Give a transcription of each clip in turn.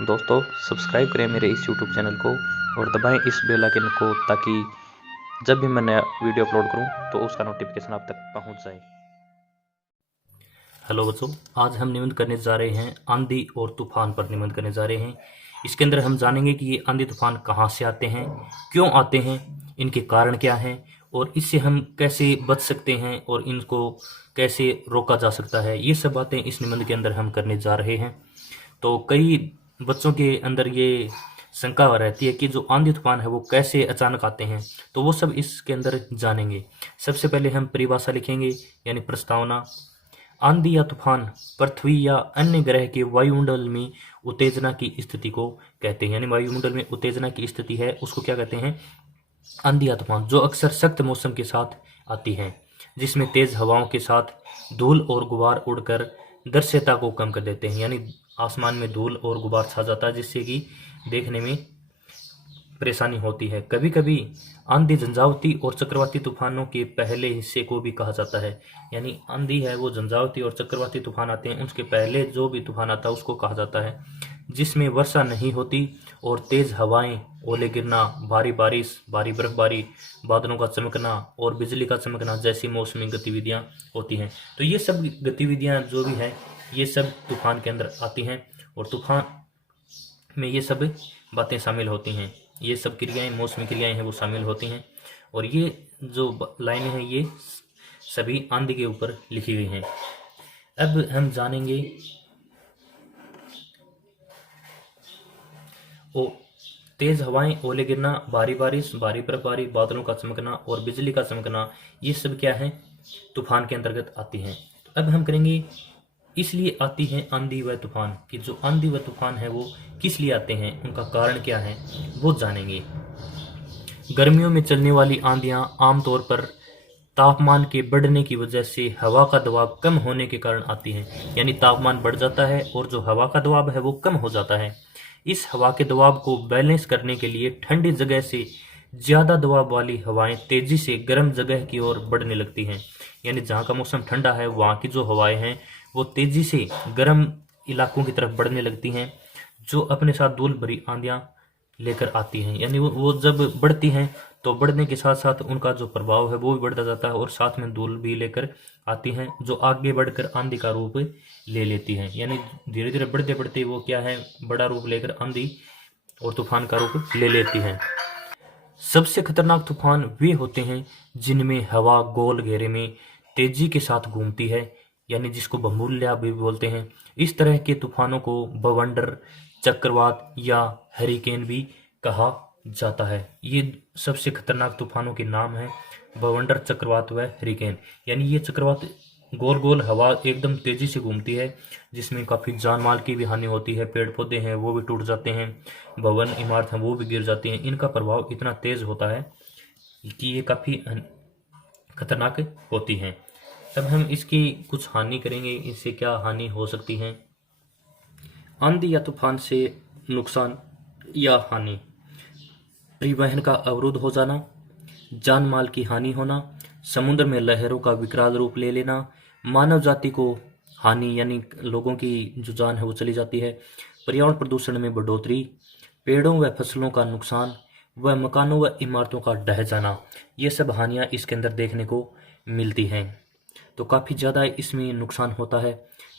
दोस्तों सब्सक्राइब करें मेरे इस यूट्यूब चैनल को और दबाएं इस बेल आइकन को ताकि जब भी मैं नया वीडियो अपलोड करूं तो उसका नोटिफिकेशन आप तक पहुंच जाए। हेलो बच्चों, आज हम निबंध करने जा रहे हैं आंधी और तूफान पर निबंध करने जा रहे हैं। इसके अंदर हम जानेंगे कि ये आंधी तूफान कहाँ से आते हैं, क्यों आते हैं, इनके कारण क्या हैं और इससे हम कैसे बच सकते हैं और इनको कैसे रोका जा सकता है। ये सब बातें इस निबंध के अंदर हम करने जा रहे हैं। तो कई बच्चों के अंदर ये शंका रहती है कि जो आंधी तूफान है वो कैसे अचानक आते हैं, तो वो सब इसके अंदर जानेंगे। सबसे पहले हम परिभाषा लिखेंगे यानी प्रस्तावना। आंधी या तूफान पृथ्वी या अन्य ग्रह के वायुमंडल में उत्तेजना की स्थिति को कहते हैं, यानी वायुमंडल में उत्तेजना की स्थिति है उसको क्या कहते हैं, आंधी या तूफान, जो अक्सर सख्त मौसम के साथ आती है, जिसमें तेज हवाओं के साथ धूल और गुबार उड़कर दृश्यता को कम कर देते हैं। यानी आसमान में धूल और गुबार छा जाता है जिससे कि देखने में परेशानी होती है। कभी कभी आंधी झंझावती और चक्रवाती तूफानों के पहले हिस्से को भी कहा जाता है। यानी आंधी है वो झंझावती और चक्रवाती तूफान आते हैं, उसके पहले जो भी तूफान आता है उसको कहा जाता है, जिसमें वर्षा नहीं होती और तेज हवाएं, ओले गिरना, भारी बारिश, भारी बर्फबारी, बादलों का चमकना और बिजली का चमकना जैसी मौसमी गतिविधियां होती हैं। तो ये सब गतिविधियां जो भी है ये सब तूफान के अंदर आती हैं और तूफान में ये सब बातें शामिल होती हैं। ये सब क्रियाएं, मौसमी क्रियाएं हैं वो शामिल होती हैं और ये जो लाइनें हैं ये सभी आंधी के ऊपर लिखी गई हैं। अब हम जानेंगे ओ तेज हवाएं, ओले गिरना, भारी बारिश, भारी बर्फबारी, बादलों का चमकना और बिजली का चमकना, ये सब क्या है, तूफान के अंतर्गत आती हैं। तो अब हम करेंगे इसलिए आती हैं आंधी व तूफान, कि जो आंधी व तूफान है वो किस लिए आते हैं, उनका कारण क्या है वो जानेंगे। गर्मियों में चलने वाली आंधियां आमतौर पर तापमान के बढ़ने की वजह से हवा का दबाव कम होने के कारण आती हैं। यानी तापमान बढ़ जाता है और जो हवा का दबाव है वो कम हो जाता है। इस हवा के दबाव को बैलेंस करने के लिए ठंडी जगह से ज्यादा दबाव वाली हवाएं तेजी से गर्म जगह की ओर बढ़ने लगती हैं। यानी जहाँ का मौसम ठंडा है वहाँ की जो हवाएं हैं वो तेजी से गर्म इलाकों की तरफ बढ़ने लगती हैं, जो अपने साथ धूल भरी आंधियां लेकर आती हैं। यानी वो जब बढ़ती हैं तो बढ़ने के साथ साथ उनका जो प्रभाव है वो भी बढ़ता जाता है और साथ में धूल भी लेकर आती हैं, जो आगे बढ़कर आंधी का रूप ले लेती हैं। यानी धीरे धीरे बढ़ते बढ़ते वो क्या है, बड़ा रूप लेकर आंधी और तूफान का रूप ले लेती हैं। सबसे खतरनाक तूफान वे होते हैं जिनमें हवा गोल घेरे में तेजी के साथ घूमती है, यानी जिसको भमूल्या भी बोलते हैं। इस तरह के तूफानों को बवंडर, चक्रवात या हरिकेन भी कहा जाता है। ये सबसे खतरनाक तूफानों के नाम हैं, बवंडर, चक्रवात व हरिकेन। यानी ये चक्रवात गोल गोल हवा एकदम तेजी से घूमती है, जिसमें काफी जान माल की भी हानि होती है, पेड़ पौधे हैं वो भी टूट जाते हैं, भवन इमारत हैं वो भी गिर जाती हैं। इनका प्रभाव इतना तेज होता है कि ये काफी खतरनाक होती हैं। तब हम इसकी कुछ हानि करेंगे, इससे क्या हानि हो सकती है। आंधी या तूफान से नुकसान या हानि: परिवहन का अवरुद्ध हो जाना, जान माल की हानि होना, समुद्र में लहरों का विकराल रूप ले लेना, मानव जाति को हानि यानी लोगों की जो जान है वो चली जाती है, पर्यावरण प्रदूषण में बढ़ोतरी, पेड़ों व फसलों का नुकसान व मकानों व इमारतों का ढह जाना, ये सब हानियां इसके अंदर देखने को मिलती हैं। तो काफ़ी ज़्यादा इसमें नुकसान होता है।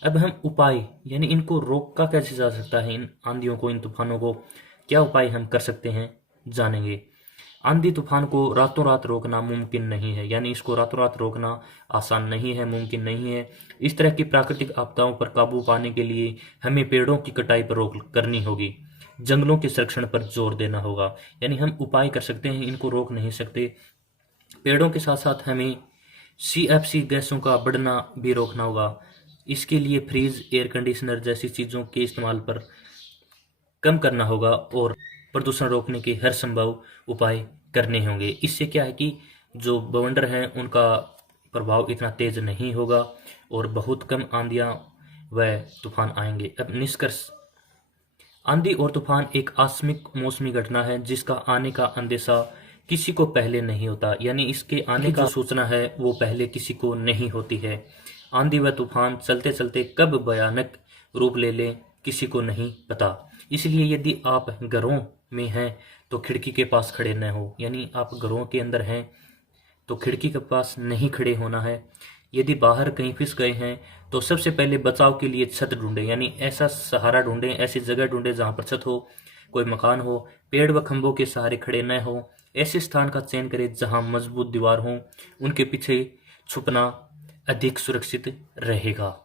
अब हम उपाय यानी इनको रोका कैसे जा सकता है, इन आंधियों को, इन तूफानों को क्या उपाय हम कर सकते हैं जानेंगे। आंधी तूफान को रातों रात रोकना मुमकिन नहीं है, यानी इसको रातों रात रोकना आसान नहीं है, मुमकिन नहीं है। इस तरह की प्राकृतिक आपदाओं पर काबू पाने के लिए हमें पेड़ों की कटाई पर रोक करनी होगी, जंगलों के संरक्षण पर जोर देना होगा। यानी हम उपाय कर सकते हैं, इनको रोक नहीं सकते। पेड़ों के साथ साथ हमें CFC गैसों का बढ़ना भी रोकना होगा। इसके लिए फ्रिज, एयर कंडीशनर जैसी चीज़ों के इस्तेमाल पर कम करना होगा और प्रदूषण रोकने के हर संभव उपाय करने होंगे। इससे क्या है कि जो बवंडर हैं उनका प्रभाव इतना तेज नहीं होगा और बहुत कम आंधियां व तूफान आएंगे। अब निष्कर्ष: आंधी और तूफान एक आकस्मिक मौसमी घटना है जिसका आने का अंदेशा किसी को पहले नहीं होता, यानी इसके आने की जो सूचना है वो पहले किसी को नहीं होती है। आंधी व तूफान चलते चलते कब भयानक रूप ले लें किसी को नहीं पता। इसलिए यदि आप घरों में हैं तो खिड़की के पास खड़े न हो, यानी आप घरों के अंदर हैं तो खिड़की के पास नहीं खड़े होना है। यदि बाहर कहीं फिस गए हैं तो सबसे पहले बचाव के लिए छत ढूंढें, यानी ऐसा सहारा ढूंढें, ऐसी जगह ढूंढें जहां पर छत हो, कोई मकान हो, पेड़ व खंभों के सहारे खड़े न हो। ऐसे स्थान का चयन करें जहां मजबूत दीवार हो, उनके पीछे छुपना अधिक सुरक्षित रहेगा।